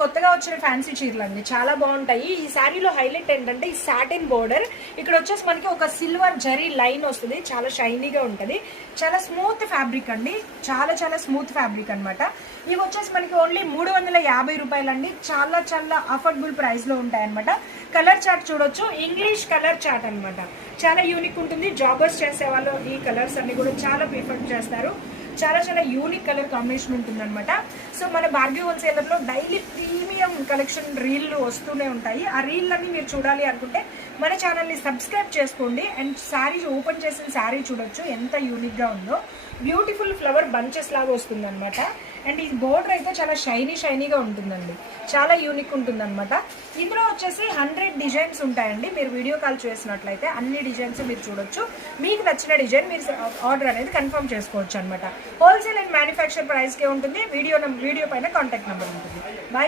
కొత్తగా వచ్చిన ఫ్యాన్సీ చీరలు అండి, చాలా బాగుంటాయి. ఈ శారీలో హైలైట్ ఏంటంటే ఈ సాటిన్ బోర్డర్, ఇక్కడ వచ్చేసి మనకి ఒక సిల్వర్ జరీ లైన్ వస్తుంది, చాలా షైనీగా ఉంటుంది, చాలా స్మూత్ ఫ్యాబ్రిక్ అండి, చాలా చాలా స్మూత్ ఫ్యాబ్రిక్ అనమాట. ఇవి వచ్చేసి మనకి ఓన్లీ 350 రూపాయలు అండి, చాలా చాలా అఫోర్డబుల్ ప్రైస్ లో ఉంటాయి అనమాట. కలర్ చార్ట్ చూడొచ్చు, ఇంగ్లీష్ కలర్ చార్ట్ అనమాట, చాలా యూనిక్ ఉంటుంది. జాబర్స్ చేసే వాళ్ళు ఈ కలర్స్ అన్ని కూడా చాలా ప్రిఫర్ చేస్తారు. చాలా చాలా యూనిక్ కలర్ కాంబినేషన్ ఉంటుంది అనమాట. సో మన భార్గవి హోల్సేలర్ లో డైలీ ప్రీమియం కలెక్షన్ రీళ్లు వస్తూనే ఉంటాయి. ఆ రీల్ అన్ని మీరు చూడాలి అనుకుంటే మన ఛానల్ని సబ్స్క్రైబ్ చేసుకోండి. అండ్ శారీ ఓపెన్ చేసిన శారీ చూడొచ్చు ఎంత యూనిక్ గా ఉందో, బ్యూటిఫుల్ ఫ్లవర్ బంచెస్ లాగా వస్తుంది అనమాట. అండ్ ఈ బోర్డర్ అయితే చాలా షైనీగా ఉంటుందండి, చాలా యూనిక్ ఉంటుంది అనమాట. ఇందులో వచ్చేసి 100 డిజైన్స్ ఉంటాయండి. మీరు వీడియో కాల్ చేసినట్లయితే అన్ని డిజైన్స్ మీరు చూడొచ్చు. మీకు నచ్చిన డిజైన్ మీరు ఆర్డర్ అనేది కన్ఫర్మ్ చేసుకోవచ్చు అనమాట. హోల్సేల్ అండ్ మ్యానుఫ్యాక్చర్ ప్రైస్కే ఉంటుంది. వీడియో పైన కాంటాక్ట్ నెంబర్ ఉంటుంది. బాయ్.